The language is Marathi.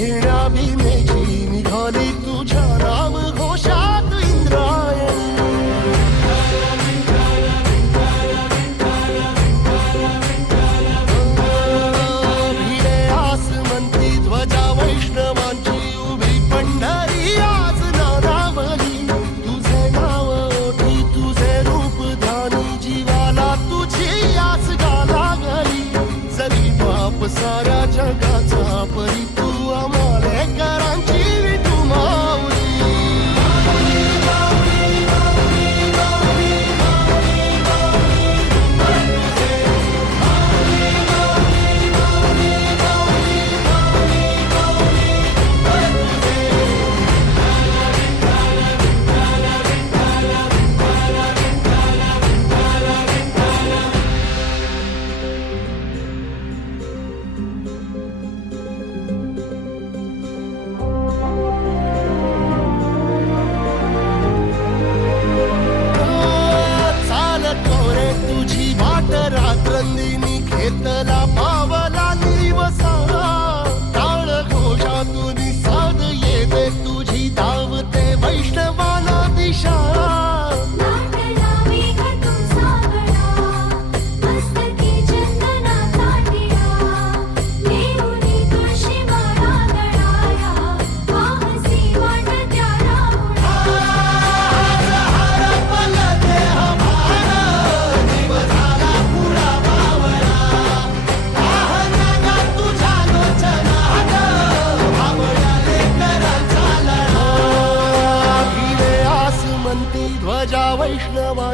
You know me. எத்தனை